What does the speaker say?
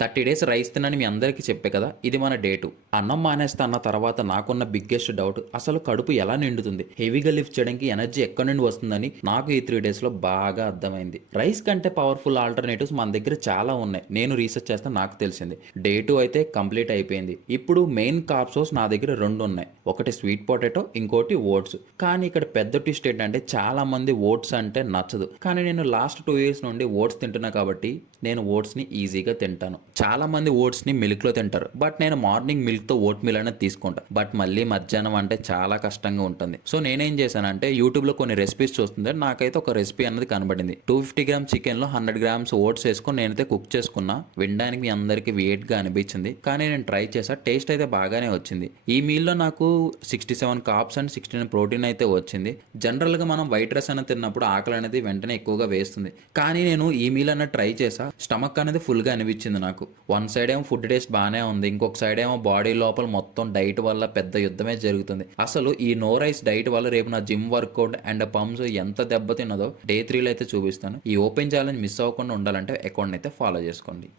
30 days rice తినని మీ అందరికీ చెప్పే కదా! ఇది మన డే 2. అన్నం మానేస్తా అన్న తర్వాత నాకున్న బిగ్గెస్ట్ డౌట్ అసలు కడుపు ఎలా నిండుతుంది? హెవీగా లిఫ్ట్ చేయడానికి ఎనర్జీ ఎక్కడి నుండి వస్తుందని నాకు ఈ 3 డేస్‌లో బాగా అర్థమైంది. రైస్ కంటే పవర్‌ఫుల్ ఆల్టర్‌నేటివ్స్ మన దగ్గర చాలా ఉన్నాయి. నేను రీసెర్చ్ చేస్తే నాకు తెలిసింది. డే 2 అయితే కంప్లీట్ అయిపోయింది. ఇప్పుడు మెయిన్ కార్బ్ సోర్స్ నా దగ్గర 2 ఉన్నాయి. ఒకటి స్వీట్ పొటాటో, ఇంకోటి ఓట్స్. కానీ ఇక్కడ పెద్ద ట్విస్ట్ ఏంటంటే చాలామంది ఓట్స్ అంటే నచ్చదు. కానీ నేను లాస్ట్ 2 ఇయర్స్ నుండి ఓట్స్ తింటున్నా కాబట్టి నేను ఓట్స్‌ని ఈజీగా తింటాను. చాలామంది ఓట్స్‌ని మిల్క్‌లో తింటారు. బట్ నేను మార్నింగ్ మిల్క్‌తో ఓట్ మీల్ అనేది తీసుకుంటా. బట్ మళ్ళీ మధ్యాహ్నం అంటే చాలా కష్టంగా ఉంటుంది. సో నేనేం చేశానంటే యూట్యూబ్‌లో కొన్ని రెసిపీస్ చూస్తుంటే నాకైతే ఒక రెసిపీ అనేది కనబడింది. 250 గ్రామ్స్ చికెన్‌లో 100 గ్రామ్స్ ఓట్స్ వేసుకొని నేనైతే కుక్ చేసుకున్నా. వినడానికి మీ అందరికీ వియర్డ్‌గా అనిపించింది. కానీ నేను ట్రై చేశా. టేస్ట్ అయితే బాగానే వచ్చింది. ఈ మీల్‌లో నాకు 67 కార్బ్స్ అండ్ 16 ప్రోటీన్ అయితే వచ్చింది. జనరల్‌గా మనం వైట్ రైస్ అనేది తిన్నప్పుడు ఆకలి అనేది వెంటనే ఎక్కువగా వేస్తుంది. కానీ నేను ఈ మీల్ అన్నది ట్రై చేశా. స్టమక్ అనేది ఫుల్‌గా అనిపించింది నాకు. వన్ సైడ్ ఏమో ఫుడ్ టేస్ట్ బానే ఉంది. ఇంకొక సైడ్ ఏమో బాడీ లోపల మొత్తం డైట్ వల్ల పెద్ద యుద్ధమే జరుగుతుంది. అసలు ఈ నో రైస్ డైట్ వల్ల రేపు నా జిమ్ వర్కౌట్ అండ్ పంప్స్ ఎంత దెబ్బతిన్నదో డే 3లో అయితే చూపిస్తాను. ఈ ఓపెన్ ఛాలెంజ్ మిస్ అవ్వకుండా ఉండాలంటే అకౌంట్‌ని అయితే ఫాలో చేసుకోండి.